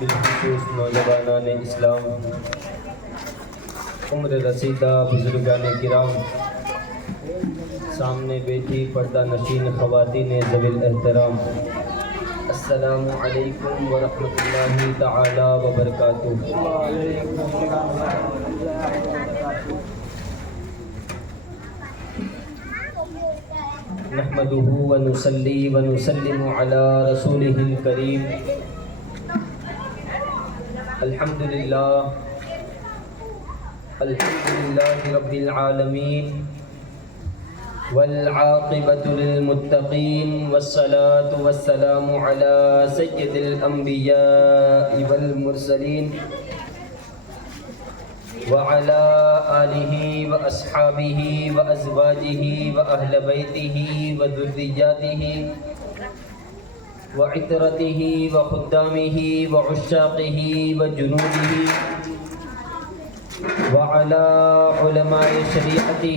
بالخصوص نوجوانان اسلام، عمر رسیدہ بزرگان کرام، سامنے بیٹھی پردہ نشین خواتین ذوی الاحترام، السلام علیکم ورحمۃ اللہ تعالی وبرکاتہ۔ نحمده ونصلي ونسلم على رسوله الكريم، الحمد لله رب العالمين، والعاقبة للمتقين، والصلاة والسلام على سيد الأنبياء والمرسلين وعلى آلہ وأصحابہ وأزواجہ وأہل بیتہ وذریاتہ وعطرتہ وخدامہ وعشاقہ وجنودہ وعلى علماء شریعتہ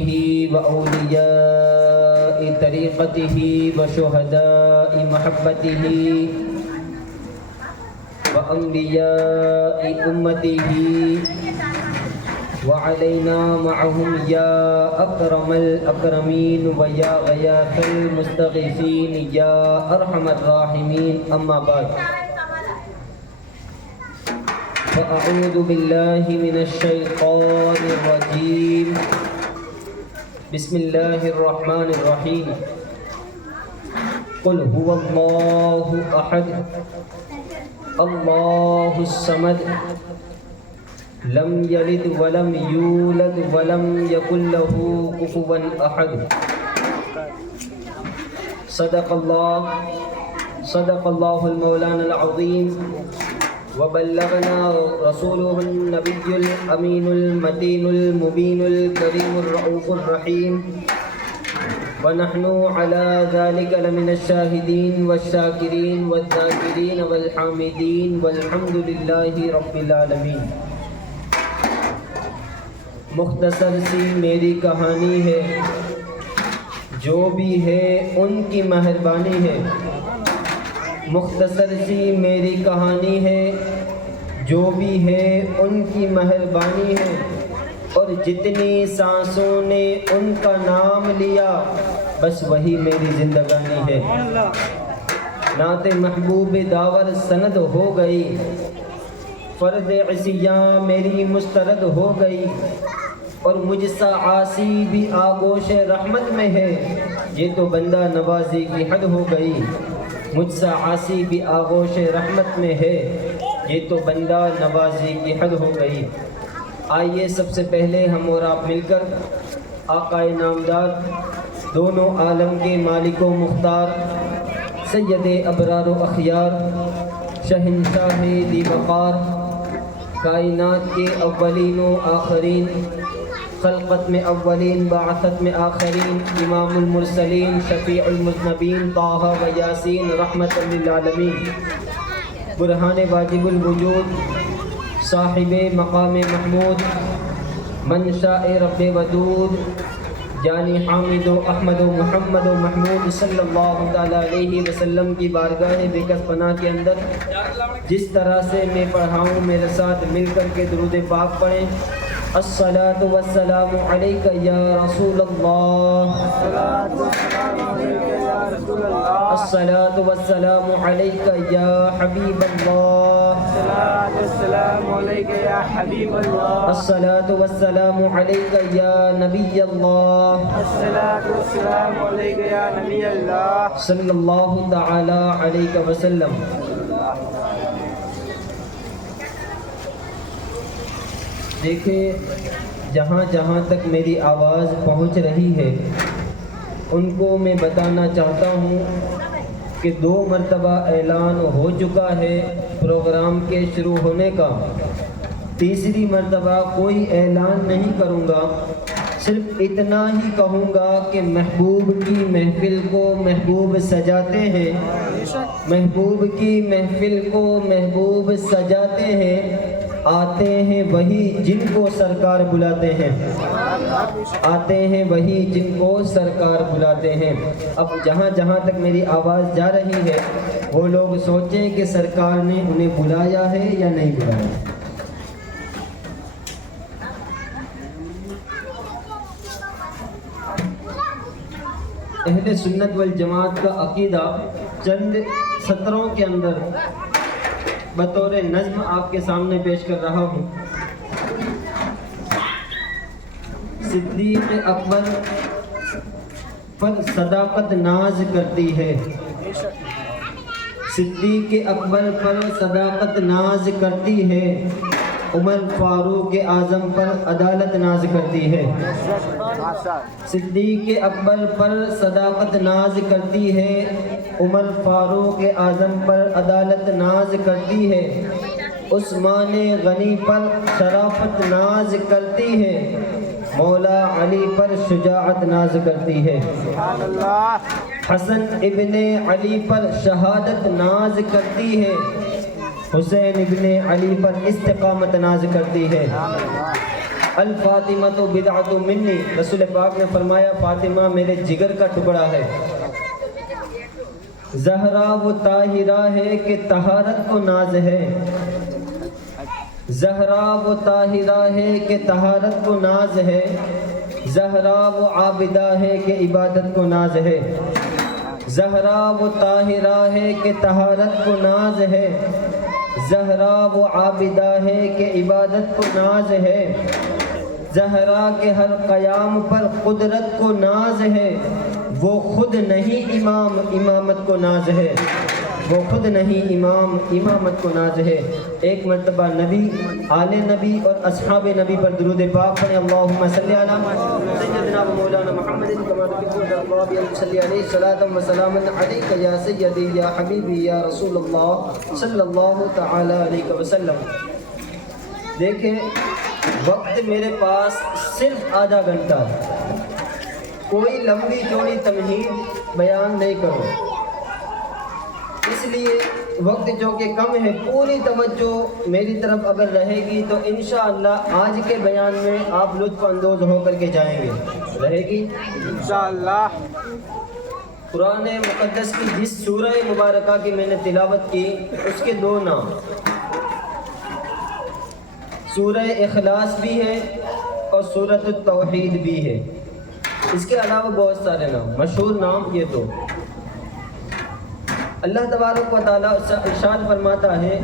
وأولیاء طریقتہ وشہداء محبتہ وأنبیاء امتہ وعلينا معهم يا أكرم الأكرمين ويا غياث المستغيثين يا أرحم الراحمين، أما بعد فأعوذ بالله من الشيطان الرجيم، بسم الله الرحمن الرحيم، قل هو الله أحد الله الصمد لم یلد ولم یولد ولم یکن له کفوا احد۔ صدق اللہ المولانا العظیم، وبلغنا رسوله النبی الامین المتین المبین الکریم الرؤوف الرحیم، ونحن على ذلك لمن الشاہدین والشاکرین والذاکرین والحامدین، والحمد للہ رب العالمین۔ مختصر سی میری کہانی ہے، جو بھی ہے ان کی مہربانی ہے۔ مختصر سی میری کہانی ہے، جو بھی ہے ان کی مہربانی ہے، اور جتنی سانسوں نے ان کا نام لیا بس وہی میری زندگانی ہے۔ نعت محبوب داور سند ہو گئی، فرد عصیاں میری مسترد ہو گئی، اور مجھ سا عاصی بھی آغوش رحمت میں ہے، یہ تو بندہ نوازی کی حد ہو گئی۔ مجھ سا عاصی بھی آغوش رحمت میں ہے، یہ تو بندہ نوازی کی حد ہو گئی۔ آئیے سب سے پہلے ہم اور آپ مل کر آقا نامدار، دونوں عالم کے مالک و مختار، سید ابرار و اخیار، شہنشاہ دی وقار، کائنات کے اولین و آخرین، خلقت میں اولین بعثت میں آخرین، امام المرسلین شفیع المذنبین، طٰہٰ و یاسین رحمت للعالمین، برہان واجب الوجود، صاحب مقام محمود، منشاء رب ودود، جانی حامد و احمد و محمد و محمود صلی اللہ تعالیٰ علیہ وسلم کی بارگاہ بکس پناہ کے اندر جس طرح سے میں پڑھاؤں میرے ساتھ مل کر کے درود پاک پڑھیں۔ الصلاۃ والسلام علیک یا رسول اللہ، الصلاۃ والسلام علیک یا حبیب اللہ، الصلاۃ والسلام علیک یا نبی اللہ، صلی اللہ تعالی علیہ وسلم۔ دیکھیں، جہاں جہاں تک میری آواز پہنچ رہی ہے ان کو میں بتانا چاہتا ہوں کہ 2 مرتبہ اعلان ہو چکا ہے پروگرام کے شروع ہونے کا، تیسری مرتبہ کوئی اعلان نہیں کروں گا، صرف اتنا ہی کہوں گا کہ محبوب کی محفل کو محبوب سجاتے ہیں، محبوب کی محفل کو محبوب سجاتے ہیں، آتے ہیں وہی جن کو سرکار بلاتے ہیں، آتے ہیں وہی جن کو سرکار بلاتے ہیں۔ اب جہاں جہاں تک میری آواز جا رہی ہے وہ لوگ سوچیں کہ سرکار نے انہیں بلایا ہے یا نہیں بلایا۔ اہل سنت والجماعت کا عقیدہ چند سطروں کے اندر بطور نظم آپ کے سامنے پیش کر رہا ہوں۔ صدیق اکبر پر صداقت ناز کرتی ہے، صدیق اکبر پر صداقت ناز کرتی ہے، عمر فاروق اعظم پر عدالت ناز کرتی ہے۔ صدیق اکبر پر صداقت ناز کرتی ہے، عمر فاروق اعظم پر عدالت ناز کرتی ہے، عثمان غنی پر شرافت ناز کرتی ہے، مولا علی پر شجاعت ناز کرتی ہے، حسن ابن علی پر شہادت ناز کرتی ہے، حسین ابن علی پر استقامت ناز کرتی ہے۔ الفاطمۃ بدعۃ منی، رسول پاک نے فرمایا فاطمہ میرے جگر کا ٹکڑا ہے۔ زہرا وہ طاہرہ ہے کہ طہارت کو ناز ہے، زہرا وہ طاہرہ ہے کہ طہارت کو ناز ہے، زہرا وہ عابدہ ہے کہ عبادت کو ناز ہے، زہرا وہ طاہرہ ہے کہ طہارت کو ناز ہے، زہرا وہ عابدہ ہے کہ عبادت کو ناز ہے، زہرا کے ہر قیام پر قدرت کو ناز ہے، وہ خود نہیں امام امامت کو ناز ہے، وہ خود نہیں امام امامت کو ناز ہے۔ ایک مرتبہ نبی، آل نبی اور اصحاب نبی پر درود پاک پڑھیں۔ اللہم صلی علی سیدنا و مولانا محمد کما تحب وترضى ان صلی علیہ صلاۃ و سلام علیک یا سیدی یا حبیبی یا رسول اللہ صلی اللہ تعالی علیہ وسلم۔ دیکھیں وقت میرے پاس صرف آدھا گھنٹہ ہے، کوئی لمبی چوڑی تمہید بیان نہیں کروں، اس لیے وقت جو کہ کم ہے پوری توجہ میری طرف اگر رہے گی تو انشاءاللہ آج کے بیان میں آپ لطف اندوز ہو کر کے جائیں گے، رہے گی انشاءاللہ۔ قرآن مقدس کی جس سورہ مبارکہ کی میں نے تلاوت کی اس کے دو نام، سورہ اخلاص بھی ہے اور سورۃ التوحید بھی ہے، اس کے علاوہ بہت سارے نام، مشہور نام یہ دو۔ اللہ تبارک و تعالیٰ ارشاد فرماتا ہے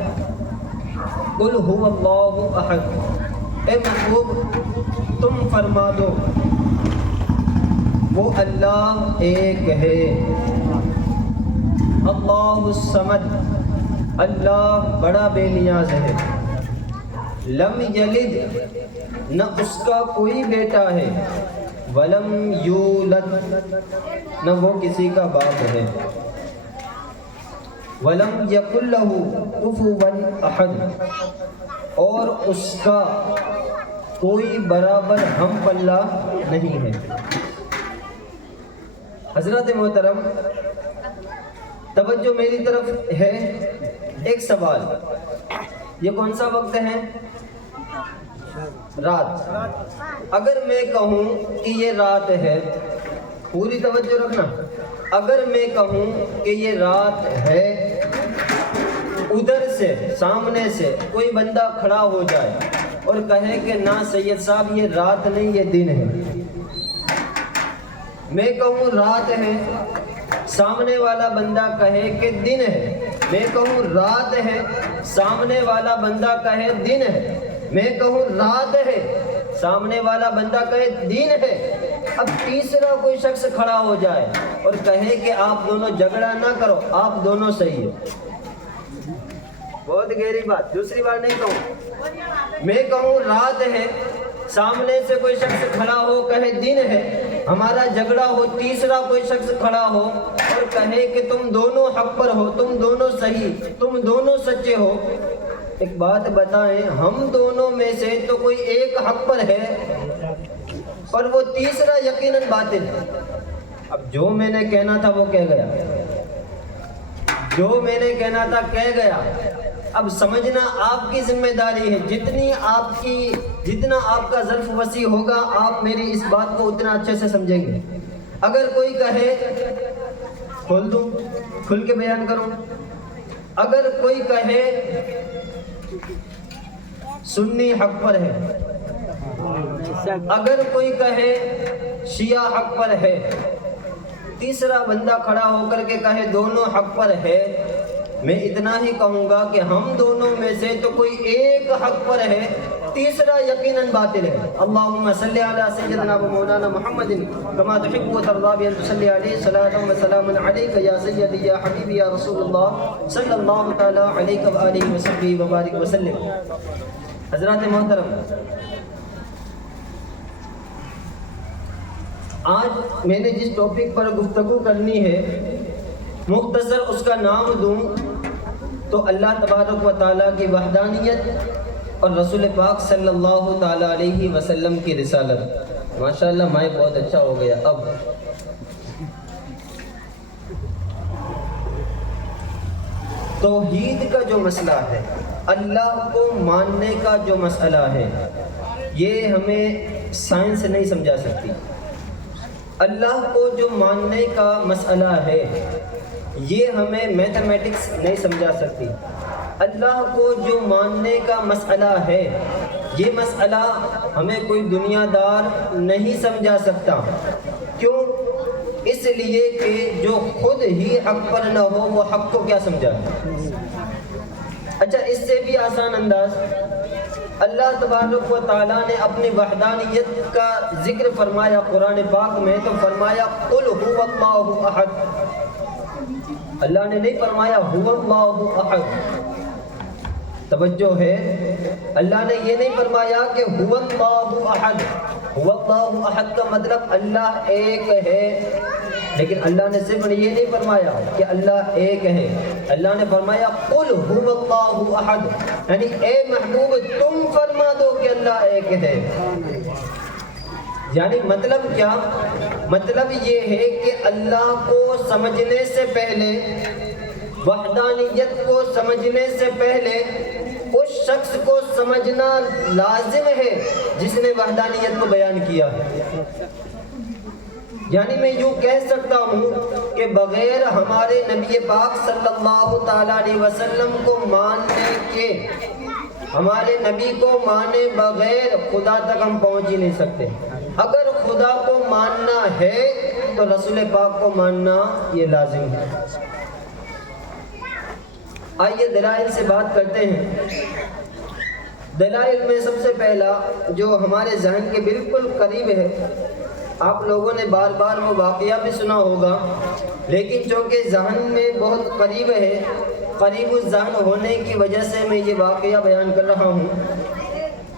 قل هو اللہ احد، اے محبوب تم فرما دو وہ اللہ ایک ہے، اللہ الصمد، اللہ بڑا بے نیاز ہے، لم یلد نہ اس کا کوئی بیٹا ہے، ولم یولد نہ وہ کسی کا باپ ہے، وَلَمْ يَكُنْ لَهُ كُفُوًا أَحَدٌ اور اس کا کوئی برابر ہم پلہ نہیں ہے۔ حضرت محترم توجہ میری طرف ہے، ایک سوال، یہ کون سا وقت ہے؟ رات۔ اگر میں کہوں کہ یہ رات ہے، پوری توجہ رکھنا، اگر میں کہوں کہ یہ رات ہے، ادھر سے سامنے سے کوئی بندہ کھڑا ہو جائے اور کہے کہ نہ سید صاحب یہ رات نہیں یہ دن ہے، میں کہوں رات ہے، سامنے والا بندہ کہے کہ دن ہے، میں کہوں رات ہے، سامنے والا بندہ کہے دن ہے، میں کہوں رات ہے، سامنے والا بندہ کہے دن ہے، اب تیسرا کوئی شخص کھڑا ہو جائے اور کہے کہ آپ دونوں جھگڑا نہ کرو، آپ دونوں صحیح ہو، بہت گہری بات، دوسری بار نہیں کہوں، میں کہوں رات ہے، سامنے سے کوئی شخص کھڑا ہو کہے دن ہے، ہمارا جھگڑا ہو، تیسرا کوئی شخص کھڑا ہو اور کہے کہ تم دونوں حق پر ہو، تم دونوں صحیح، تم دونوں سچے ہو، ایک بات بتائیں، ہم دونوں میں سے تو کوئی ایک حق پر ہے اور وہ تیسرا یقیناً باطل ہے۔ اب جو میں نے کہنا تھا وہ کہہ گیا، جو میں نے کہنا تھا کہہ گیا، اب سمجھنا آپ کی ذمہ داری ہے، جتنا آپ کا ظرف وسیع ہوگا آپ میری اس بات کو اتنا اچھے سے سمجھیں گے۔ اگر کوئی کہے کھول دوں، کھل کے بیان کروں، اگر کوئی کہے سنی حق پر ہے، اگر کوئی کہے شیعہ حق پر ہے، تیسرا بندہ کھڑا ہو کر کے کہے دونوں حق پر ہے، میں اتنا ہی کہوں گا کہ ہم دونوں میں سے تو کوئی ایک حق پر ہے، تیسرا یقیناً باطل ہے۔ اللہم صلی علی سیدنا و مولانا محمد کما تحب و ترضی بان تصلی علیہ صلاۃ و سلام علیک یا سیدی یا حبیبی یا رسول اللہ صلی اللہ تعالی علیہ وآلہ وصحبہ وبارک وسلم۔ حضرات محترم، آج میں نے جس ٹاپک پر گفتگو کرنی ہے، مختصر اس کا نام دوں تو اللہ تبارک و تعالیٰ کی وحدانیت اور رسول پاک صلی اللہ تعالیٰ علیہ وسلم کی رسالت۔ ماشاءاللہ مائک بہت اچھا ہو گیا۔ اب توحید کا جو مسئلہ ہے، اللہ کو ماننے کا جو مسئلہ ہے، یہ ہمیں سائنس نہیں سمجھا سکتی۔ اللہ کو جو ماننے کا مسئلہ ہے، یہ ہمیں میتھمیٹکس نہیں سمجھا سکتی۔ اللہ کو جو ماننے کا مسئلہ ہے، یہ مسئلہ ہمیں کوئی دنیا دار نہیں سمجھا سکتا۔ کیوں؟ اس لیے کہ جو خود ہی حق پر نہ ہو وہ حق کو کیا سمجھا۔ اچھا، اس سے بھی آسان انداز، اللہ تبارک و تعالیٰ نے اپنی وحدانیت کا ذکر فرمایا قرآن پاک میں، تو فرمایا قل هو اللہ احد۔ اللہ نے نہیں فرمایا هو اللہ احد۔ توجہ ہے، اللہ نے یہ نہیں فرمایا کہ هو اللہ احد۔ هو اللہ احد کا مطلب اللہ ایک ہے، لیکن اللہ نے صرف یہ نہیں فرمایا کہ اللہ ایک ہے، اللہ نے فرمایا قل هو اللہ احد، یعنی اے محبوب تم فرما دو کہ اللہ ایک ہے۔ یعنی مطلب کیا؟ مطلب یہ ہے کہ اللہ کو سمجھنے سے پہلے، وحدانیت کو سمجھنے سے پہلے اس شخص کو سمجھنا لازم ہے جس نے وحدانیت کو بیان کیا ہے۔ یعنی میں یوں کہہ سکتا ہوں کہ بغیر ہمارے نبی پاک صلی اللہ تعالیٰ علیہ وسلم کو ماننے کے، ہمارے نبی کو مانے بغیر خدا تک ہم پہنچ ہی نہیں سکتے۔ اگر خدا کو ماننا ہے تو رسول پاک کو ماننا یہ لازم ہے۔ آئیے دلائل سے بات کرتے ہیں۔ دلائل میں سب سے پہلا جو ہمارے ذہن کے بالکل قریب ہے، آپ لوگوں نے بار بار وہ واقعہ بھی سنا ہوگا، لیکن چونکہ ذہن میں بہت قریب ہے، قریب الذہن ہونے کی وجہ سے میں یہ واقعہ بیان کر رہا ہوں۔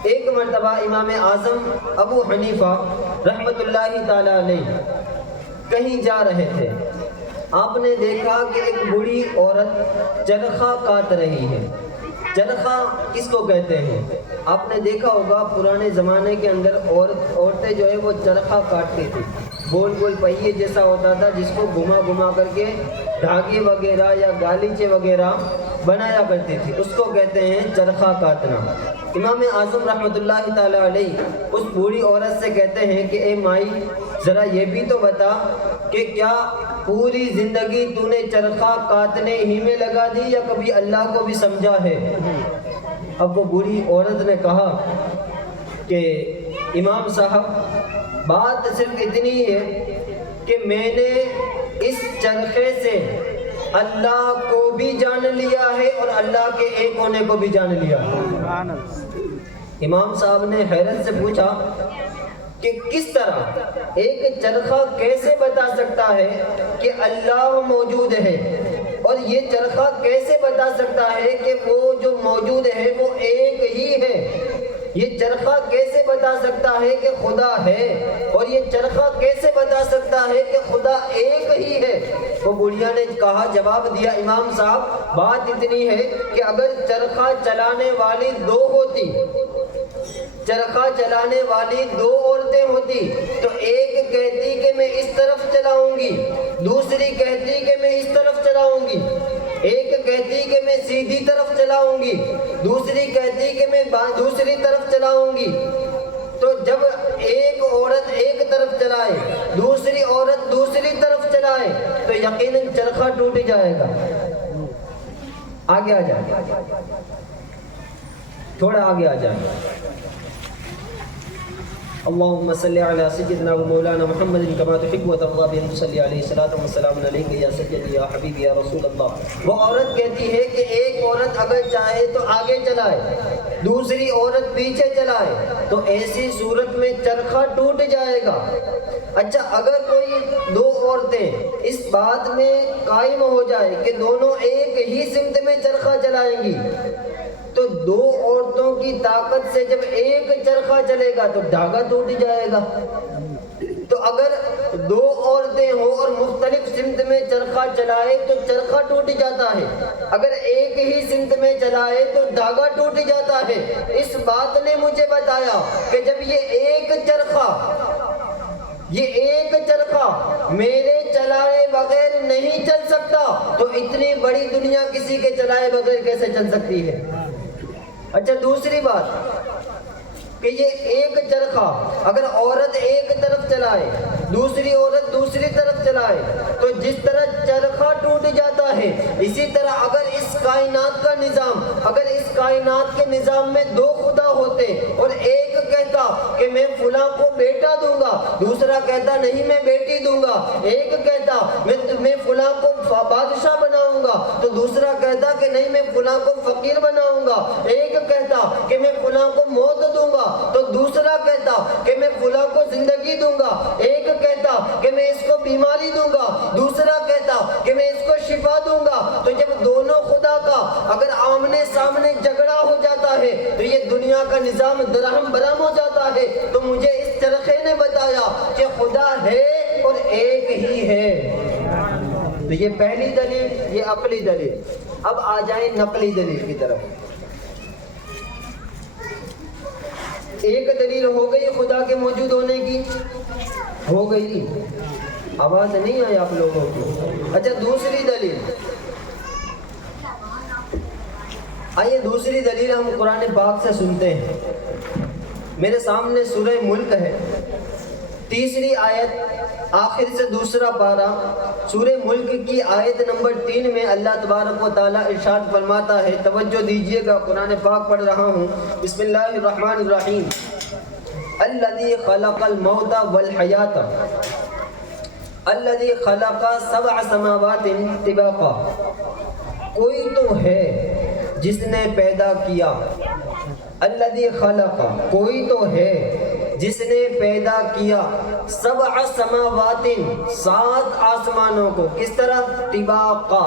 ایک مرتبہ امام اعظم ابو حنیفہ رحمۃ اللہ تعالیٰ علیہ کہیں جا رہے تھے۔ آپ نے دیکھا کہ ایک بوڑھی عورت چرخہ کاٹ رہی ہے۔ چرخہ کس کو کہتے ہیں؟ آپ نے دیکھا ہوگا پرانے زمانے کے اندر عورتیں جو ہے وہ چرخہ کاٹتی تھی، گول گول پہیے جیسا ہوتا تھا جس کو گھما گھما کر کے دھاگے وغیرہ یا گالیچے وغیرہ بنایا کرتی تھی، اس کو کہتے ہیں چرخہ کاٹنا۔ امام اعظم رحمۃ اللہ تعالیٰ علیہ اس بوڑھی عورت سے کہتے ہیں کہ اے مائی، ذرا یہ بھی تو بتا کہ کیا پوری زندگی تو نے چرخہ کاٹنے ہی میں لگا دی یا کبھی اللہ کو بھی سمجھا ہے؟ اب وہ بوڑھی عورت نے کہا کہ امام صاحب بات صرف اتنی ہے کہ میں نے اس چرخے سے اللہ کو بھی جان لیا ہے اور اللہ کے ایک ہونے کو بھی جان لیا ہے۔ امام صاحب نے حیرت سے پوچھا کہ کس طرح ایک چرخہ کیسے بتا سکتا ہے کہ اللہ موجود ہے، اور یہ چرخہ کیسے بتا سکتا ہے کہ وہ جو موجود ہے وہ ایک ہی ہے؟ یہ چرخہ کیسے بتا سکتا ہے کہ خدا ہے، اور یہ چرخہ کیسے بتا سکتا ہے کہ خدا ایک ہی ہے؟ وہ بڑھیا نے کہا، جواب دیا امام صاحب، بات اتنی ہے کہ اگر چرخہ چلانے والی دو ہوتی، چرخہ چلانے والی دو عورتیں ہوتی تو ایک کہتی کہ میں اس طرف چلاؤں گی، دوسری کہتی کہ میں اس طرف چلاؤں گی، ایک کہتی کہ میں سیدھی طرف چلاؤں گی، دوسری کہتی کہ میں دوسری طرف چلاؤں گی، تو جب ایک عورت ایک طرف چلائے، دوسری عورت دوسری طرف چلائے تو یقیناً چرخہ ٹوٹ جائے گا۔ آگے آ جائیں، تھوڑا آگے آ جائیں. اللهم صل على سيدنا ومولانا محمد كما تحب وترضى بأن تصلي عليه الصلاة والسلام عليك يا سيدي يا حبيبي يا رسول اللہ. وہ عورت کہتی ہے کہ ایک عورت اگر چاہے تو آگے چلائے، دوسری عورت پیچھے چلائے تو ایسی صورت میں چرخہ ٹوٹ جائے گا. اچھا، اگر کوئی دو عورتیں اس بات میں قائم ہو جائے کہ دونوں ایک ہی سمت میں چرخہ چلائیں گی تو دو عورتوں کی طاقت سے جب ایک چرخہ چلے گا تو دھاگا ٹوٹ جائے گا. تو اگر دو عورتیں ہوں اور مختلف سمت میں چرخہ چلائے تو چرخہ ٹوٹ جاتا ہے، اگر ایک ہی سمت میں چلائے تو دھاگا ٹوٹ جاتا ہے. اس بات نے مجھے بتایا کہ جب یہ ایک چرخہ میرے چلائے بغیر نہیں چل سکتا تو اتنی بڑی دنیا کسی کے چلائے بغیر کیسے چل سکتی ہے. اچھا، دوسری بات کہ یہ ایک چرخہ اگر عورت ایک طرف چلائے دوسری عورت دوسری طرف چلائے تو جس طرح چرخہ ٹوٹ جاتا ہے، اسی طرح اگر اس کائنات کے نظام میں دو خدا ہوتے اور ایک کہتا کہ میں فلاں کو بیٹا دوں گا، دوسرا کہتا نہیں میں بیٹی دوں گا، ایک کہتا میں فلاں کو بادشاہ بناؤں گا تو دوسرا کہتا کہ نہیں میں فلاں کو فقیر بناؤں گا، ایک کہتا کہ میں فلاں کو موت دوں گا تو دوسرا کہتا کہ میں فلاں کو زندگی دوں گا، ایک کہتا کہ میں اس کو بیماری دوں گا، دوسرا کہتا کہ میں اس کو شفا دوں گا. تو جب دونوں خدا کا اگر آمنے سامنے جھگڑا ہو جاتا ہے تو یہ دنیا کا نظام درہم برہم ہو جاتا ہے. تو مجھے اس چرخے نے بتایا کہ خدا ہے اور ایک ہی ہے. تو یہ پہلی دلیل، یہ عقلی دلیل. اب آ جائیں نقلی دلیل کی طرف. ایک دلیل ہو گئی خدا کے موجود ہونے کی، ہو گئی، آواز نہیں آئی آپ لوگوں کو. اچھا، دوسری دلیل، آئیے دوسری دلیل ہم قرآن پاک سے سنتے ہیں. میرے سامنے سورہ ملک ہے، تیسری آیت آخر سے دوسرا پارہ، سورہ ملک کی آیت نمبر 3 میں اللہ تبارک و تعالیٰ ارشاد فرماتا ہے. توجہ دیجئے گا، قرآن پاک پڑھ رہا ہوں. بسم اللہ الرحمن الرحیم. الذی خلق الموت والحیات الذی خلق 7 سماوات طباقا. کوئی تو ہے جس نے پیدا کیا، الذی خلق، کوئی تو ہے جس نے پیدا کیا 7 سماوات، 7 آسمانوں کو. کس طرح؟ طباقا،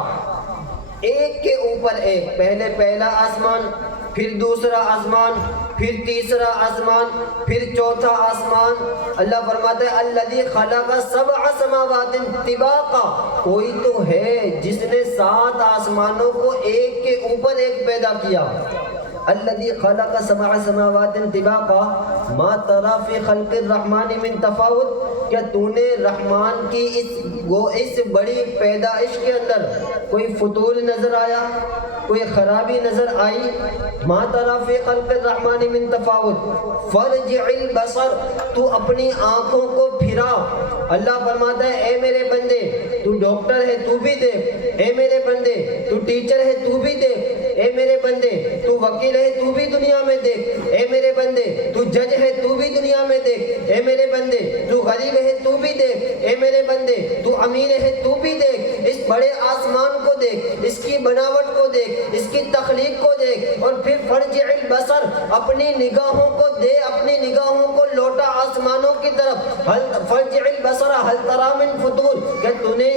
ایک کے اوپر ایک. پہلے پہلا آسمان، پھر دوسرا آسمان، پھر تیسرا آسمان، پھر چوتھا آسمان. اللہ فرماتا ہے الذی خلق 7 سماوات طباقا. کوئی تو ہے جس نے 7 آسمانوں کو ایک کے اوپر ایک پیدا کیا. الذی خلق 7 سماوات طباقا ما تری فی خلق الرحمن من تفاوت. کیا تو نے رحمان کی اس بڑی پیدائش کے اندر کوئی فطور نظر آیا، کوئی خرابی نظر آئی؟ ما تری فی خلق الرحمن من تفاوت فرجع البصر. تو اپنی آنکھوں کو پھرا. اللہ فرماتا ہے اے میرے بندے، تو ڈاکٹر ہے تو بھی دیکھ، اے میرے بندے تو ٹیچر ہے تو بھی دیکھ، اے میرے بندے تو وکیل ہے تو بھی دنیا میں دیکھ، اے میرے بندے تو جج ہے تو بھی دنیا میں دیکھ، اے میرے بندے تو غریب ہے تو بھی دیکھ، اے میرے بندے تو امیر ہے تو بھی دیکھ. اس بڑے آسمان کو دیکھ، اس کی بناوٹ کو دیکھ، اس کی تخلیق کو دیکھ، اور پھر فرجع البصر، اپنی نگاہوں کو دے، اپنی نگاہوں کو لوٹا آسمانوں کی طرف. فرجع البصر هل ترى من فطور. کہ تو نے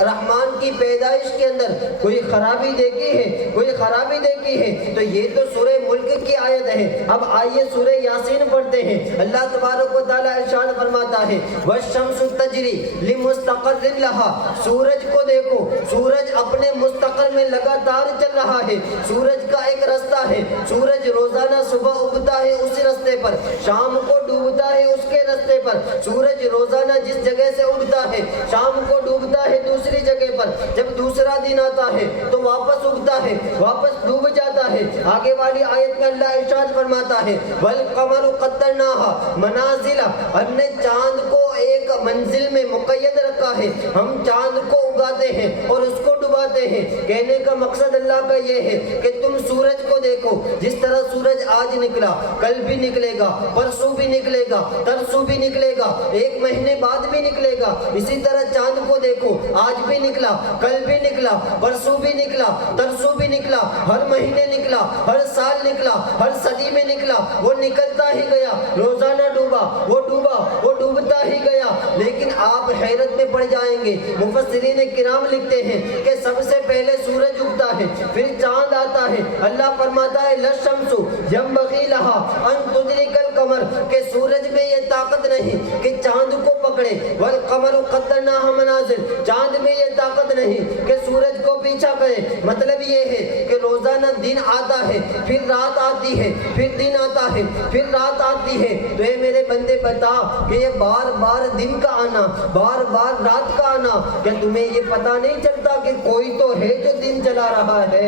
رحمان کی پیدائش کے اندر کوئی خرابی دیکھی ہے، کوئی خرابی دیکھی ہے؟ تو یہ تو سورہ ملک کی آیت ہے. اب آئیے سورہ یاسین پڑھتے ہیں. اللہ تبارک و تعالیٰ ارشاد فرماتا ہے والشمس تجری لمستقر لها. سورج کو دیکھو، سورج اپنے مستقر میں لگاتار چل رہا ہے. سورج کا ایک رستہ ہے، سورج روزانہ صبح اگتا ہے اس رستے پر، شام کو ڈوبتا ہے اس کے رستے پر. سورج روزانہ جس جگہ سے اگتا ہے شام کو ڈوبتا ہے دوسری جگہ پر. جب دوسرا دن آتا ہے تو واپس اگتا ہے، واپس ڈوب جاتا ہے. آگے والی آیت میں اللہ ارشاد فرماتا ہے والقمر قدرناها منازل. ہم نے چاند کو ایک ایک منزل میں مقید رکھا ہے. ہم چاند کو اگاتے ہیں اور اس کو ڈباتے ہیں. کہنے کا مقصد اللہ کا یہ ہے کہ تم سورج کو دیکھو. جس طرح سورج آج نکلا, کل بھی نکلے گا, پرسوں بھی نکلے گا, ترسوں بھی نکلے گا, 1 مہینے بعد بھی نکلے گا. اسی طرح چاند کو دیکھو, آج بھی نکلا, کل بھی نکلا, پرسوں بھی نکلا, ترسوں بھی نکلا, ہر مہینے نکلا, ہر سال نکلا, ہر صدی میں نکلا. وہ نکلتا ہی گیا. روزانہ ڈوبا, وہ ڈوبا, وہ ڈوبتا ہی گیا. لیکن آپ حیرت میں پڑ جائیں گے. مفسرین کرام لکھتے ہیں کہ سب سے پہلے سورج اگتا ہے, پھر چاند آتا ہے. اللہ فرماتا ہے لَلشَّمْسُ يَنبَغِي لَهَا أَن تُدْرِكَ الْقَمَرَ, کہ سورج میں یہ طاقت نہیں کہ چاند کو پکڑے. وَالْقَمَرُ قَدَّرْنَاهُ مَنَازِلَ, چاند میں یہ طاقت نہیں کہ سورج کو پیچھا کرے. مطلب یہ ہے کہ روزانہ دن آتا ہے, پھر رات آتی ہے, پھر دن آتا ہے, پھر رات آتی ہے. تو اے میرے بندے بتا کہ یہ بار بار دن کا آنا, بار بار رات کا آنا, کیا تمہیں یہ پتہ نہیں چلتا کہ کوئی تو ہے جو دن چلا رہا ہے,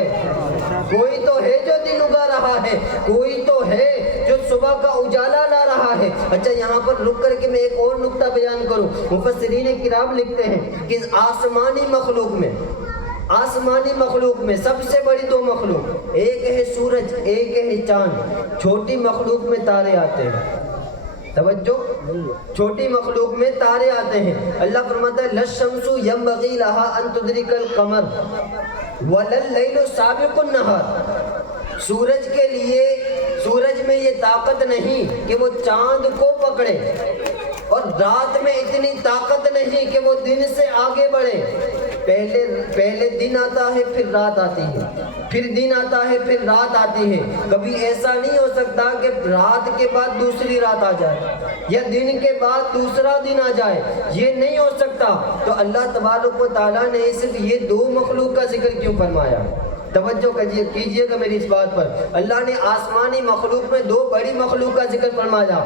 کوئی تو ہے جو دن اگا رہا ہے, کوئی تو ہے جو صبح کا اجالا لا رہا ہے. اچھا, یہاں پر رک کر کے میں ایک اور نقطہ بیان کروں. مفسرین کرام لکھتے ہیں کہ آسمانی مخلوق میں سب سے بڑی 2 مخلوق, ایک ہے سورج, ایک ہے چاند. چھوٹی مخلوق میں تارے آتے ہیں. توجہ, چھوٹی مخلوق میں تارے آتے ہیں. اللہ فرماتا ہے لَلشَّمْسُ يَنبَغِي لَهَا أَن تُدْرِكَ الْقَمَرَ وَلَلَّيْلُ سَابِقُ النَّهَارِ, سورج کے لیے, سورج میں یہ طاقت نہیں کہ وہ چاند کو پکڑے, اور رات میں اتنی طاقت نہیں کہ وہ دن سے آگے بڑھے. پہلے دن آتا ہے, پھر رات آتی ہے, پھر دن آتا ہے, پھر رات آتی ہے. کبھی ایسا نہیں ہو سکتا کہ رات کے بعد دوسری رات آ جائے یا دن کے بعد دوسرا دن آ جائے, یہ نہیں ہو سکتا. تو اللہ تبارک و تعالیٰ نے صرف یہ 2 مخلوق کا ذکر کیوں فرمایا؟ توجہ کیجئے گا میری اس بات پر. اللہ نے آسمانی مخلوق میں 2 بڑی مخلوق کا ذکر فرمایا,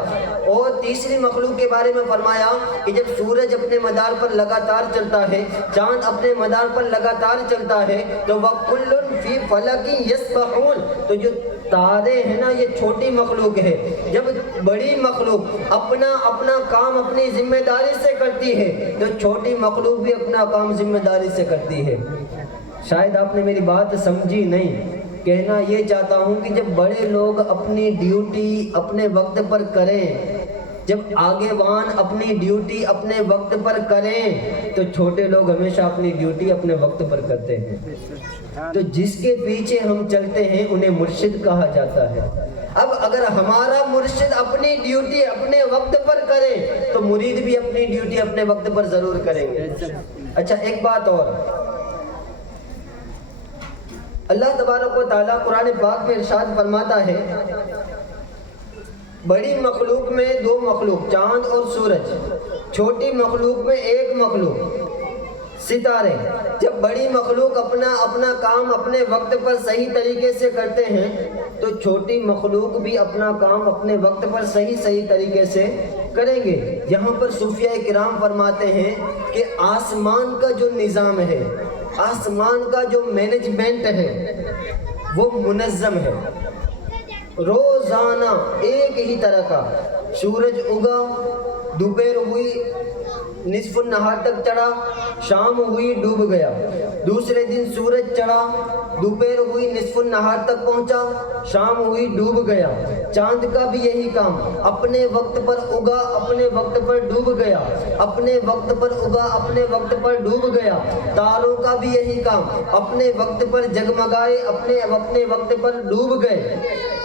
اور تیسری مخلوق کے بارے میں فرمایا کہ جب سورج اپنے مدار پر لگاتار چلتا ہے, چاند اپنے مدار پر لگاتار چلتا ہے, تو وَكُلٌّ فِي فَلَكٍ يَسْبَحُونَ, تو جو تارے ہیں نا, یہ چھوٹی مخلوق ہے. جب بڑی مخلوق اپنا کام اپنی ذمہ داری سے کرتی ہے, تو چھوٹی مخلوق بھی اپنا کام ذمہ داری سے کرتی ہے. شاید آپ نے میری بات سمجھی نہیں. کہنا یہ چاہتا ہوں کہ جب بڑے لوگ اپنی ڈیوٹی اپنے وقت پر کریں, جب آگے وان اپنی ڈیوٹی اپنے وقت پر کریں, تو چھوٹے لوگ ہمیشہ اپنی ڈیوٹی اپنے وقت پر کرتے ہیں. تو جس کے پیچھے ہم چلتے ہیں انہیں مرشد کہا جاتا ہے. اب اگر ہمارا مرشد اپنی ڈیوٹی اپنے وقت پر کرے, تو مرید بھی اپنی ڈیوٹی اپنے وقت پر ضرور کریں گے. اچھا, ایک بات اور, اللہ تبارک و تعالیٰ قرآن پاک میں ارشاد فرماتا ہے بڑی مخلوق میں 2 مخلوق, چاند اور سورج. چھوٹی مخلوق میں 1 مخلوق, ستارے. جب بڑی مخلوق اپنا کام اپنے وقت پر صحیح طریقے سے کرتے ہیں, تو چھوٹی مخلوق بھی اپنا کام اپنے وقت پر صحیح طریقے سے کریں گے. یہاں پر صوفیاء کرام فرماتے ہیں کہ آسمان کا جو نظام ہے, آسمان کا جو مینجمنٹ ہے, وہ منظم ہے. روزانہ ایک ہی طرح کا, سورج اگا, دوپہر ہوئی, نصف النہار تک چڑھا, شام ہوئی, ڈوب گیا. دوسرے دن سورج چڑھا, دوپہر ہوئی, نصف النہار تک پہنچا, شام ہوئی, ڈوب گیا. چاند کا بھی یہی کام, اپنے وقت پر اگا, اپنے وقت پر ڈوب گیا, اپنے وقت پر اگا, اپنے وقت پر ڈوب گیا. تاروں کا بھی یہی کام, اپنے وقت پر جگمگائے, اپنے وقت پر ڈوب گئے.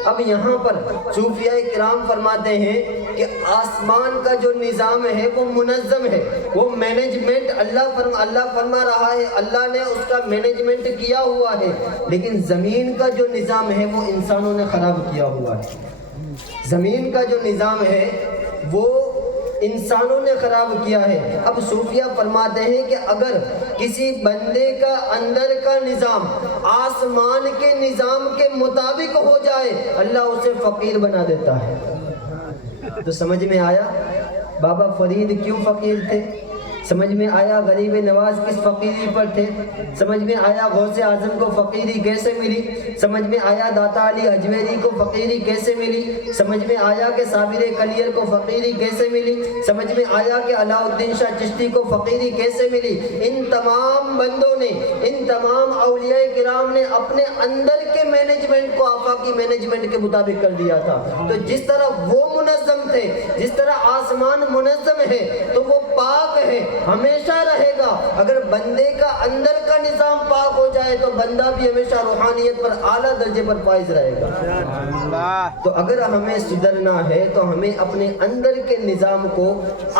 اب یہاں پر صوفیاء کرام فرماتے ہیں کہ آسمان کا جو نظام ہے وہ منظم ہے, وہ مینجمنٹ اللہ فرما رہا ہے, اللہ نے اس کا مینجمنٹ کیا ہوا ہے. لیکن زمین کا جو نظام ہے وہ انسانوں نے خراب کیا ہوا ہے. زمین کا جو نظام ہے وہ انسانوں نے خراب کیا ہے. اب صوفیہ فرماتے ہیں کہ اگر کسی بندے کا اندر کا نظام آسمان کے نظام کے مطابق ہو جائے, اللہ اسے فقیر بنا دیتا ہے. تو سمجھ میں آیا بابا فرید کیوں فقیر تھے؟ سمجھ میں آیا غریب نواز کس فقیری پر تھے، سمجھ میں آیا غوث اعظم کو فقیری کیسے ملی، سمجھ میں آیا داتا علی اجمیری کو فقیری کیسے ملی، سمجھ میں آیا کہ صابر کلیر کو فقیری کیسے ملی، سمجھ میں آیا کہ علاء الدین شاہ چشتی کو فقیری کیسے ملی۔ ان تمام بندوں نے، ان تمام اولیاء کرام نے اپنے اندر کے مینجمنٹ کو آفاقی مینجمنٹ کے مطابق کر دیا تھا۔ تو جس طرح وہ منظم تھے، جس طرح آسمان منظم ہے تو وہ پاک ہے، ہمیشہ رہے گا۔ اگر بندے کا اندر کا نظام پاک ہو جائے تو بندہ بھی ہمیشہ روحانیت پر اعلیٰ درجے پر فائز رہے گا۔ تو اگر ہمیں سدھرنا ہے تو ہمیں اپنے اندر کے نظام کو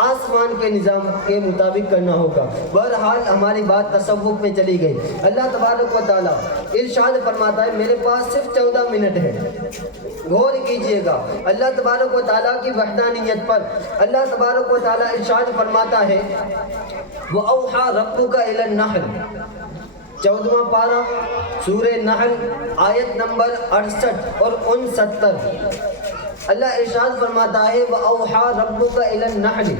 آسمان کے نظام کے مطابق کرنا ہوگا۔ بہرحال ہماری بات تصوف میں چلی گئی۔ اللہ تبارک و تعالیٰ ارشاد فرماتا ہے، میرے پاس صرف 14 منٹ ہے، غور کیجئے گا اللہ تبارک و تعالیٰ کی وحدانیت پر۔ اللہ تبارک و تعالیٰ ارشاد فرماتا ہے، وَأَوْحَى رَبُّكَ إِلَى النَّحْلِ، 14واں پارہ سورہ نحل آیت نمبر 68 اور 69۔ اللہ ارشاد فرماتا ہے، وَأَوْحَى رَبُّكَ إِلَى النَّحْلِ،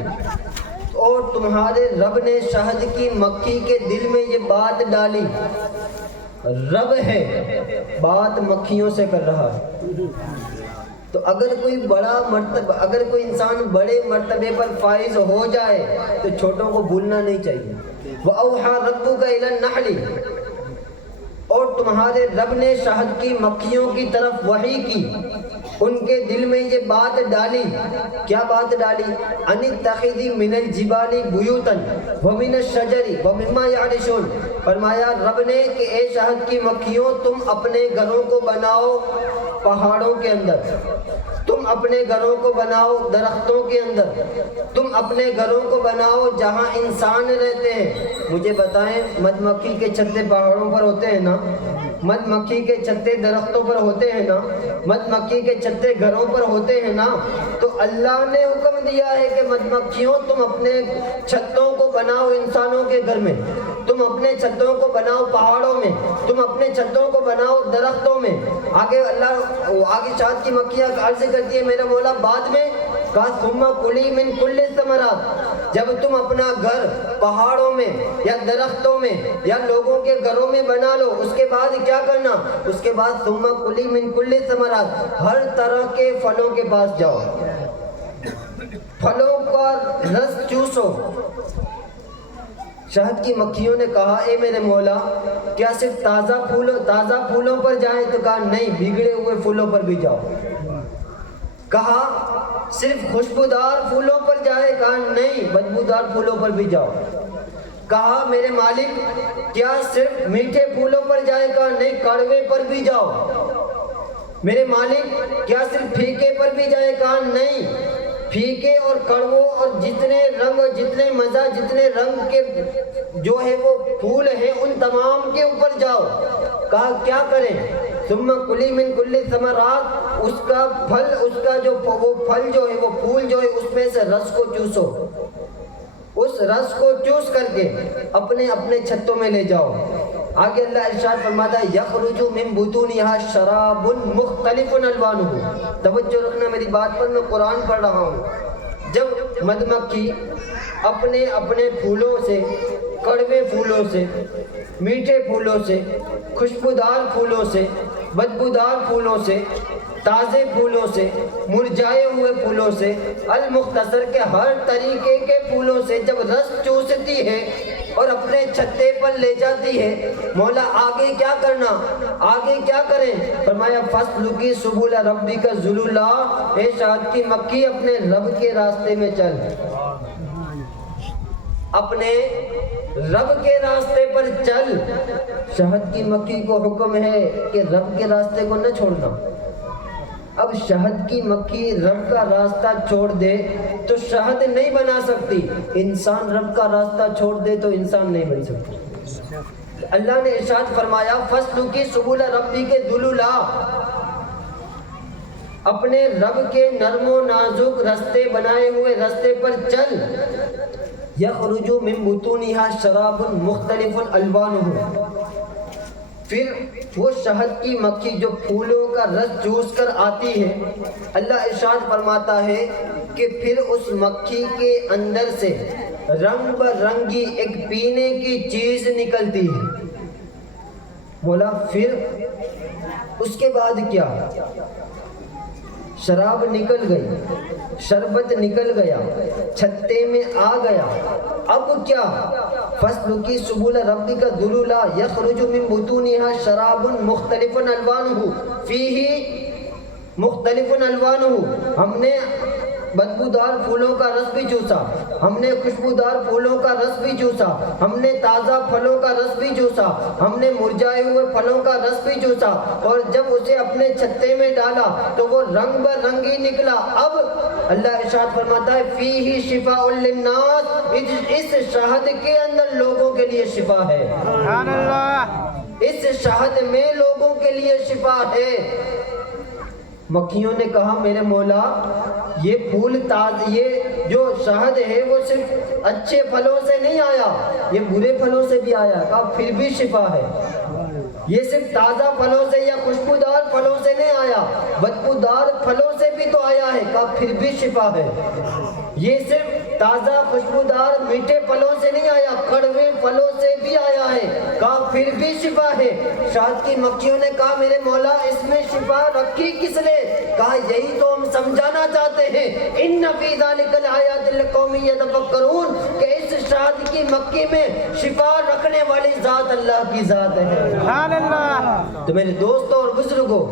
اور تمہارے رب نے شہد کی مکھی کے دل میں یہ بات ڈالی۔ رب ہے، بات مکھیوں سے کر رہا ہے۔ تو اگر کوئی بڑا مرتبہ، اگر کوئی انسان بڑے مرتبے پر فائز ہو جائے تو چھوٹوں کو بھولنا نہیں چاہیے۔ وَأَوْحَى رَبُّكَ إِلَى النَّحْلِ، اور تمہارے رب نے شہد کی مکھیوں کی طرف وحی کی، ان کے دل میں یہ بات ڈالی۔ کیا بات ڈالی؟ أَنِ اتَّخِذِي مِنَ الْجِبَالِ بُيُوتًا وَمِنَ الشَّجَرِ وَمِمَّا يَعْرِشُونَ، فرمایا رب نے کہ اے شہد کی مکھیوں، تم اپنے گھروں کو بناؤ پہاڑوں کے اندر، تم اپنے گھروں کو بناؤ درختوں کے اندر، تم اپنے گھروں کو بناؤ جہاں انسان رہتے ہیں۔ مجھے بتائیں، مدھ مکھی کے چھتے پہاڑوں پر ہوتے ہیں نا، مدھ مکھی کے چھتے درختوں پر ہوتے ہیں نا، مدھ مکھی کے چھتے گھروں پر ہوتے ہیں نا، تو اللہ نے حکم دیا ہے کہ مدھ مکھیوں تم اپنے چھتوں کو بناؤ انسانوں کے گھر میں، تم اپنے چھتوں کو بناؤ پہاڑوں میں، تم اپنے چھتوں کو بناؤ درختوں میں۔ آگے شہد کی مکھیاں عرض کرتی ہے، میرا مولا بعد میں کہا ثم کلی من کل الثمرات، جب تم اپنا گھر پہاڑوں میں یا درختوں میں یا لوگوں کے گھروں میں بنا لو، اس کے بعد کیا کرنا؟ اس کے بعد ثم کلی من کل الثمرات، ہر طرح کے پھلوں کے پاس جاؤ، پھلوں کا رس چوسو۔ شہد کی مکھیوں نے کہا، اے میرے مولا کیا صرف تازہ پھولوں پر جائیں؟ تو کہا نہیں، بگڑے ہوئے پھولوں پر بھی جاؤ۔ کہا صرف خوشبودار پھولوں پر جائے؟ کہا نہیں، بدبودار پھولوں پر بھی جاؤ۔ کہا میرے مالک کیا صرف میٹھے پھولوں پر جائے؟ کہا نہیں، کڑوے پر بھی جاؤ۔ میرے مالک کیا صرف پھیکے پر بھی جائے؟ کہا نہیں، پھیکے اور کڑووں اور جتنے رنگ، جتنے مزہ، جتنے رنگ کے جو ہے وہ پھول ہیں ان تمام کے اوپر جاؤ۔ کہا کیا کریں؟ ثم کلی من کل الثمرات، اس کا پھل، اس کا جو وہ پھل جو ہے وہ پھول جو ہے اس میں سے رس کو چوسو، اس رس کو چوس کر کے اپنے اپنے چھتوں میں لے جاؤ۔ آگے اللہ ارشاد فرماتا ہے، یخرج من بطونها شراب مختلف الوانہ۔ توجہ رکھنا میری بات پر، میں قرآن پڑھ رہا ہوں۔ جب مدھ مکھی اپنے اپنے پھولوں سے، کڑوے پھولوں سے، میٹھے پھولوں سے، خوشبودار پھولوں سے، بدبودار پھولوں سے، تازے پھولوں سے، مرجھائے ہوئے پھولوں سے، المختصر کے ہر طریقے کے پھولوں سے جب رس چوستی ہے اور اپنے چھتے پر لے جاتی ہے، مولا آگے کیا کرنا؟ آگے کیا کریں؟ فرمایا فَاسْلُكِي سُبُلَ رَبِّكَ ذُلُلًا، اے شہد کی مکھی اپنے رب کے راستے میں چل، اپنے رب کے راستے پر چل۔ شہد کی مکھی کو حکم ہے کہ رب کے راستے کو نہ چھوڑنا۔ اب شہد کی مکھی رب کا راستہ چھوڑ دے تو شہد نہیں بنا سکتی، انسان رب کا راستہ چھوڑ دے تو انسان نہیں بن سکتا۔ اللہ نے ارشاد فرمایا فَاسْلُكِي سُبُلَ رَبِّكَ ذُلُلًا، اپنے رب کے نرم و نازک راستے بنائے ہوئے راستے پر چل۔ یخرج من بطونها شراب مختلف الوانہ، پھر وہ شہد کی مکھی جو پھولوں کا رس چوس کر آتی ہے، اللہ ارشاد فرماتا ہے کہ پھر اس مکھی کے اندر سے رنگ برنگی ایک پینے کی چیز نکلتی ہے۔ مولا پھر اس کے بعد کیا؟ شراب نکل گئی، شربت نکل گیا، چھتے میں آ گیا، اب کیا؟ فَاسْلُكِي سُبُلَ رَبِّكَ ذُلُلًا يَخْرُجُ مِن بُطُونِهَا شَرَابٌ مُخْتَلِفٌ أَلْوَانُهُ فِيهِ مُخْتَلِفٌ أَلْوَانُهُ۔ ہم نے بدبودار پھولوں کا رس بھی چوسا، ہم نے خوشبودار پھولوں کا رس بھی چوسا، ہم نے تازہ پھلوں کا رس بھی چوسا، ہم نے مرجھائے ہوئے پھلوں کا رس بھی چوسا، اور جب اسے اپنے چھتے میں ڈالا تو وہ رنگ برنگی نکلا۔ اب اللہ ارشاد فرماتا ہے فیہ شفاء للناس، اس شہد کے اندر لوگوں کے لیے شفا ہے، سبحان اللہ۔ اس شہد میں لوگوں کے لیے شفا ہے۔ مکھیوں نے کہا میرے مولا یہ پھول یہ جو شہد ہے وہ صرف اچھے پھلوں سے نہیں آیا، یہ برے پھلوں سے بھی آیا، کہا پھر بھی شفا ہے۔ یہ صرف تازہ پھلوں سے یا خوشبودار پھلوں سے نہیں آیا، بدبودار پھلوں سے بھی تو آیا ہے، کہا پھر بھی شفا ہے۔ یہ صرف تازہ خوشبودار میٹھے پھلوں سے نہیں آیا، کڑوے پھلوں سے بھی آیا ہے، کہا پھر بھی شفا ہے۔ شہد کی مکھیوں نے کہا میرے مولا اس میں شفا رکھی کس نے؟ کہا یہی تو ہم سمجھانا چاہتے ہیں، ان فی ذلک الآیات لقوم یتفکرون، کہ اس شہد کی مکھی میں شفا رکھنے والی ذات اللہ کی ذات ہے۔ سبحان اللہ۔ تو میرے دوستوں اور بزرگوں،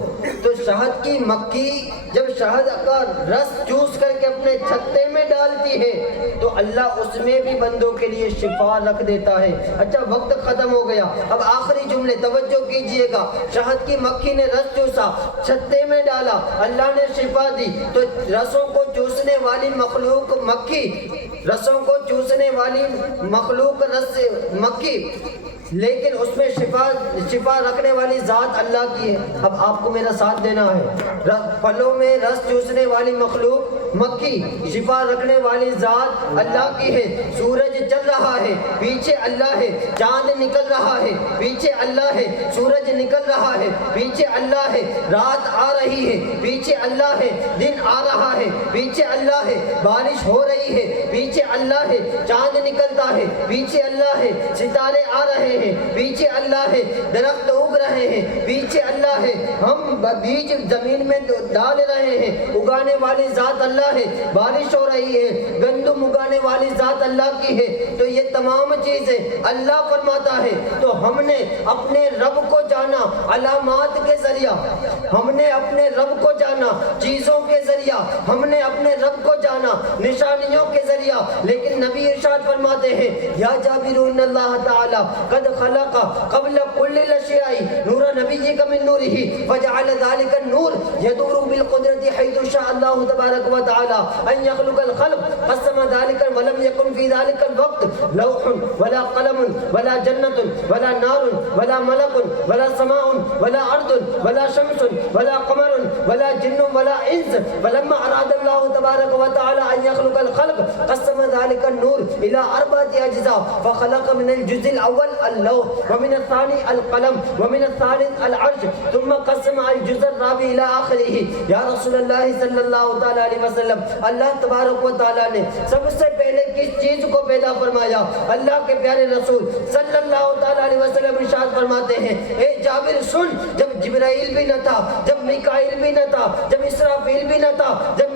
تو شہد کی مکھی جب شہد کا رس چوس کر کے اپنے چھتے میں ڈالتی ہے تو اللہ اس میں بھی بندوں کے لیے شفا رکھ دیتا ہے۔ اچھا وقت ختم ہو گیا، اب آخری جملے توجہ کیجئے گا۔ شہد کی مکھی نے رس چوسا، چھتے میں ڈالا، اللہ نے شفا دی، تو رسوں کو چوسنے والی مخلوق مکھی، رسوں کو چوسنے والی مخلوق رس مکھی، لیکن اس میں شفا رکھنے والی ذات اللہ کی ہے۔ اب آپ کو میرا ساتھ دینا ہے۔ پھلوں میں رس چوسنے والی مخلوق مکھی، شفا رکھنے والی ذات اللہ کی ہے۔ سورج چل رہا ہے، پیچھے اللہ ہے، چاند نکل رہا ہے، پیچھے اللہ ہے، سورج نکل رہا ہے، پیچھے اللہ ہے، رات آ رہی ہے، پیچھے اللہ ہے، دن آ رہا ہے، پیچھے اللہ ہے، بارش ہو رہی ہے، پیچھے اللہ ہے، چاند نکلتا ہے، پیچھے اللہ ہے، ستارے آ رہے ہیں، پیچھے اللہ ہے، درخت اگ رہے ہیں، پیچھے اللہ ہے، ہم بیج زمین میں ڈال رہے ہیں، اگانے والی ذات اللہ ہے، بارش ہو رہی ہے، گندم اگانے والی ذات اللہ کی ہے۔ تو یہ تمام چیزیں اللہ فرماتا ہے، تو ہم نے اپنے رب کو جانا علامات کے ذریعہ، ہم نے اپنے رب کو جانا چیزوں کے ذریعہ، ہم نے اپنے رب کو جانا نشانیوں کے ذریعہ، لیکن نبی ارشاد فرماتے ہیں یا جابر ان اللہ تعالی قد خلق قبل كل الاشیاء نور نبیک من نورہ فجعل ذلك النور يدور بالقدرت حيث شاء الله تبارك وتعالى ان يخلق الخلق قسم ذلك ولم يكن في ذلك الوقت لوح ولا قلم ولا جنة ولا نار ولا ملك ولا سماء ولا ارض ولا شمس ولا قمر ولا جن ولا انس فلما اراد الله تبارك وتعالى ان يخلق الخلق قسم ذلك النور الى اربعة اجزاء فخلق من الجزء الاول اللوح ومن الثاني القلم ومن الثالث العرش ثم قسم الجزء الرابع الى اخره۔ یا رسول اللہ صلی اللہ تعالی علیہ وسلم، اللہ تبارک و تعالی نے سب سے پہلے کس چیز کو پیدا فرمایا؟ اللہ کے پیارے رسول صلی اللہ تعالی علیہ وسلم ارشاد فرماتے ہیں اے جابر سن، جب جبرائیل بھی نہ تھا، جب میکائیل بھی نہ تھا، جب اسرافیل بھی نہ تھا، جب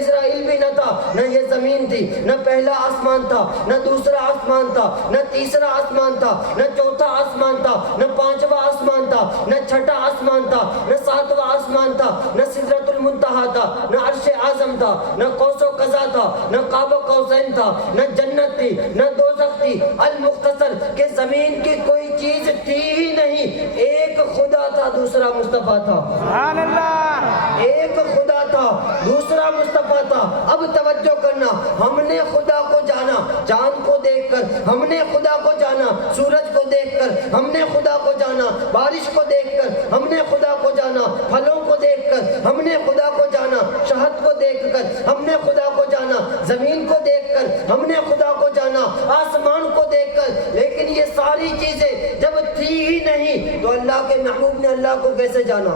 اسرائیل بھی نہ تھا، نہ یہ زمین تھی، نہ پہلا آسمان تھا، نہ دوسرا آسمان تھا، نہ تیسرا آسمان تھا، نہ چوتھا آسمان تھا، نہ پانچواں آسمان تھا، نہ چھٹا آسمان تھا، نہ ساتواں آسمان تھا، نہ سدرۃ المنتہا تھا، نہ عرش اعظم تھا، نہ قوس و قزح تھا، نہ قاب قوسین تھا، نہ جنت تھی، نہ دوزخ تھی، المختصر کہ زمین کی کوئی چیز تھی ہی نہیں، ایک خدا تھا، دوسرا مصطفیٰ تھا۔ سبحان اللہ۔ ایک خدا تھا، دوسرا مصطفیٰ تھا۔ اب توجہ کرنا، ہم نے خدا کو جانا چاند کو دیکھ کر، ہم نے خدا کو جانا سورج کو دیکھ کر، ہم نے خدا کو جانا بارش کو دیکھ کر، ہم نے خدا کو جانا پھلوں کو دیکھ کر، ہم نے خدا کو جانا شہد کو دیکھ کر، ہم نے خدا کو جانا زمین کو دیکھ کر، ہم نے خدا کو جانا آسمان کو دیکھ کر، لیکن یہ ساری چیزیں جب تھی ہی نہیں تو اللہ کے محبوب نے اللہ کو کیسے جانا؟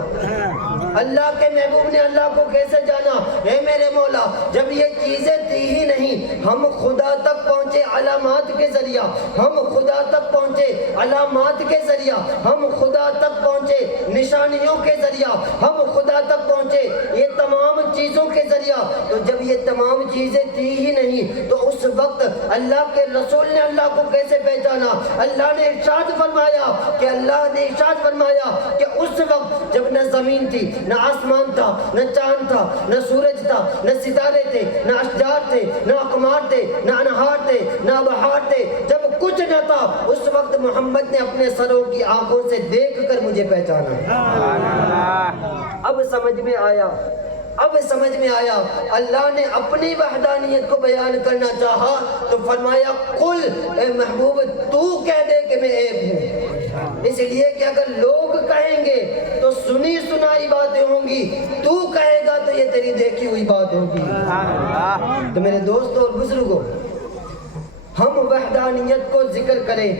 اللہ کے محبوب نے اللہ کو کیسے جانا؟ اے میرے مولا، جب یہ چیزیں تھی ہی نہیں، ہم خدا تک پہنچے علامات کے ذریعہ، ہم خدا تک پہنچے علامات کے ذریعہ، ہم خدا تک پہنچے نشانیوں کے ذریعہ، ہم خدا تک پہنچے یہ تمام چیزوں کے ذریعہ۔ تو جب یہ تمام چیزیں تھی ہی نہیں تو اس وقت اللہ کے رسول نے اللہ کو کیسے پہچانا؟ اللہ نے ارشاد فرمایا کہ اس وقت جب نہ زمین تھی، نہ آسمان تھا، نہ چاند تھا، نہ سورج تھا، نہ ستارے تھے، نہ اشجار تھے، نہ اقمار تھے، نہ انہار تھے، نہ بہار تھے، جب کچھ نہ تھا اس وقت محمد نے اپنے سروں کی آنکھوں سے دیکھ کر مجھے پہچانا۔ اب سمجھ میں آیا اللہ نے اپنی وحدانیت کو بیان کرنا چاہا تو فرمایا قل، اے محبوب تو کہہ دے کہ میں ایک ہوں۔ اس لیے کہ اگر لوگ کہیں گے تو سنی سنائی باتیں ہوں گی، تو کہے گا تو یہ تیری دیکھی ہوئی بات ہوگی۔ تو میرے دوستوں اور بزرگوں، ہم وحدانیت کو ذکر کریں،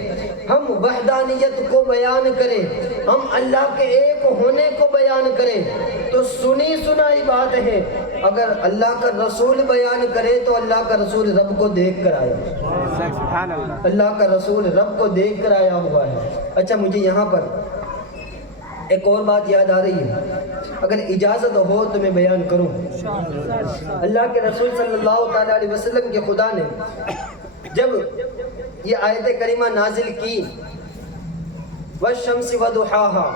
ہم وحدانیت کو بیان کریں، ہم اللہ کے ایک ہونے کو بیان کریں تو سنی سنائی بات ہے۔ اگر اللہ کا رسول بیان کرے تو اللہ کا رسول رب کو دیکھ کر آیا، اللہ کا رسول رب کو دیکھ کر آیا ہوا ہے۔ اچھا، مجھے یہاں پر ایک اور بات یاد آ رہی ہے، اگر اجازت ہو تو میں بیان کروں۔ اللہ کے رسول صلی اللہ تعالیٰ علیہ وسلم کے خدا نے جب یہ آیت کریمہ نازل کی، وَالشَّمْسِ وَضُحَاهَا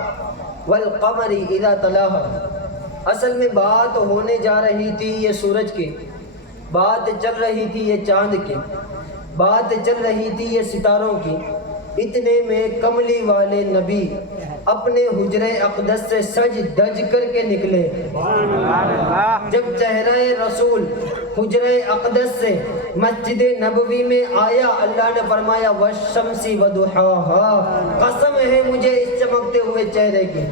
وَالْقَمَرِ إِذَا تَلَاهَا، اصل میں بات ہونے جا رہی تھی یہ سورج کی، بات چل رہی تھی یہ چاند کی، بات چل رہی تھی یہ ستاروں کی۔ اتنے میں کملی والے نبی اپنے حجرہ اقدس سے سج دج کر کے نکلے۔ جب چہرہ رسول حجرہ اقدس سے مسجد نبوی میں آیا، اللہ نے فرمایا والشمس وضحاها، قسم ہے مجھے اس چمکتے ہوئے چہرے کی۔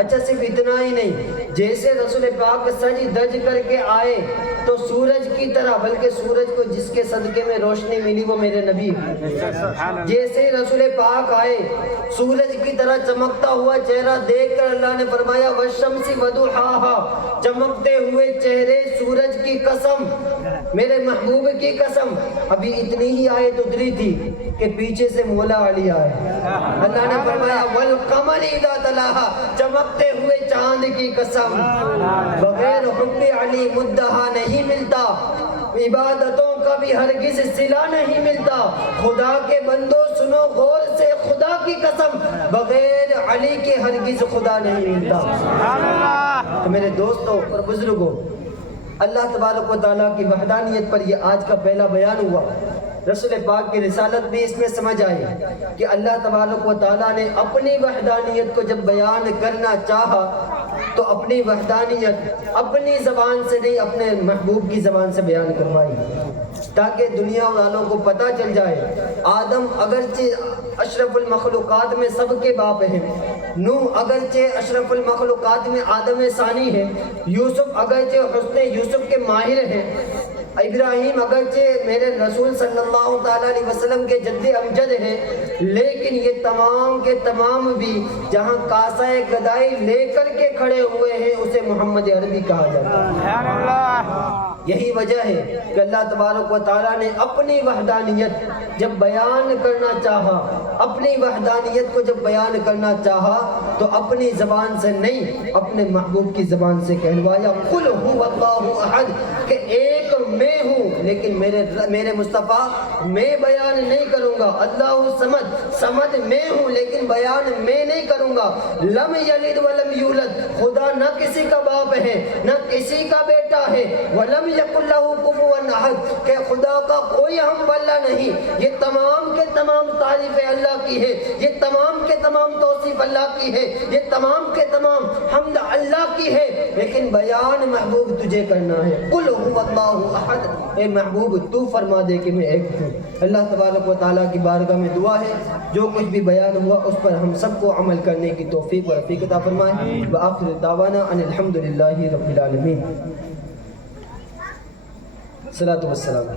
اچھا، صرف اتنا ہی نہیں، جیسے رسول پاک سج دج کر کے آئے تو سورج کی طرح، بلکہ سورج کو جس کے صدقے میں روشنی ملی وہ میرے نبی ہیں، جیسے رسول پاک آئے سورج کی طرح چمکتا ہوا چہرہ دیکھ کر اللہ نے فرمایا والشمس وضحاها، چمکتے ہوئے چہرے سورج کی قسم، میرے محبوب کی قسم۔ ابھی اتنی ہی آیت اتری تھی کہ پیچھے سے مولا علی آئے، اللہ نے فرمایا والقمر اذا تلاها، چمکتے ہوئے چاند کی قسم۔ بغیر حب علی مدعا نہیں ملتا، عبادتوں کا بھی ہرگز صلہ نہیں ملتا۔ خدا کے بندو سنو غور سے، خدا کی قسم بغیر علی کے ہرگز خدا نہیں ملتا۔ تو میرے دوستوں اور بزرگوں، اللہ تبارک و تعالیٰ کی وحدانیت پر یہ آج کا پہلا بیان ہوا۔ رسول پاک کی رسالت بھی اس میں سمجھ آئی کہ اللہ تبارک و تعالیٰ نے اپنی وحدانیت کو جب بیان کرنا چاہا تو اپنی وحدانیت اپنی زبان سے نہیں، اپنے محبوب کی زبان سے بیان کروائی، تاکہ دنیا والوں کو پتہ چل جائے آدم اگرچہ اشرف المخلوقات میں سب کے باپ ہیں، نوح اگرچہ اشرف المخلوقات میں آدم ثانی ہے، یوسف اگرچہ حسن یوسف کے ماہر ہیں، ابراہیم اگرچہ میرے رسول صلی اللہ تعالیٰ علیہ وسلم کے جد امجد ہیں، لیکن یہ تمام کے تمام بھی جہاں کاسہ گدائی لے کر کے کھڑے ہوئے ہیں اسے محمد عربی کہا جاتا ہے۔ یہی وجہ ہے کہ اللہ تبارک و تعالیٰ نے اپنی وحدانیت جب بیان کرنا چاہا، اپنی وحدانیت کو جب بیان کرنا چاہا تو اپنی زبان سے نہیں، اپنے محبوب کی زبان سے کہلوایا قل هو اللہ احد، کہ ایک میں ہوں، لیکن میرے مصطفیٰ میں بیان نہیں کروں گا۔ اللہ صمد، صمد میں ہوں لیکن بیان میں نہیں کروں گا۔ لم یلد ولم یولد، خدا نہ کسی کا باپ ہے نہ کسی کا بیٹا ہے۔ ولم یکن لہ کفوا احد، کہ خدا کا کوئی ہم بلہ نہیں۔ یہ تمام کے تمام تعریفیں اللہ کی ہے، یہ تمام کے تمام توصیف اللہ کی ہے، یہ تمام کے تمام حمد اللہ کی ہے، لیکن بیان محبوب تجھے کرنا ہے۔ قل هو اللہ احد، اے محبوب تو فرما دے کہ میں ایک ہوں۔ اللہ تبارک و تعالیٰ کی بارگاہ میں دعا ہے جو کچھ بھی بیان ہوا اس پر ہم سب کو عمل کرنے کی توفیق و رفیق عطا فرمائے۔ وآخر دعوانا ان الحمد للہ رب العالمین۔ صلاۃ والسلام۔